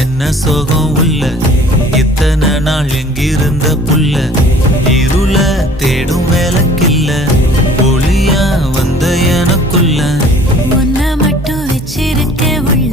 என்ன சோகம் உள்ள இத்தனை நாள் எங்கிருந்த புல்ல இருள தேடும் வேலைக்கில்ல ஒளியா வந்த எனக்குள்ள உன்னை மட்டும் வச்சிருக்க உள்ள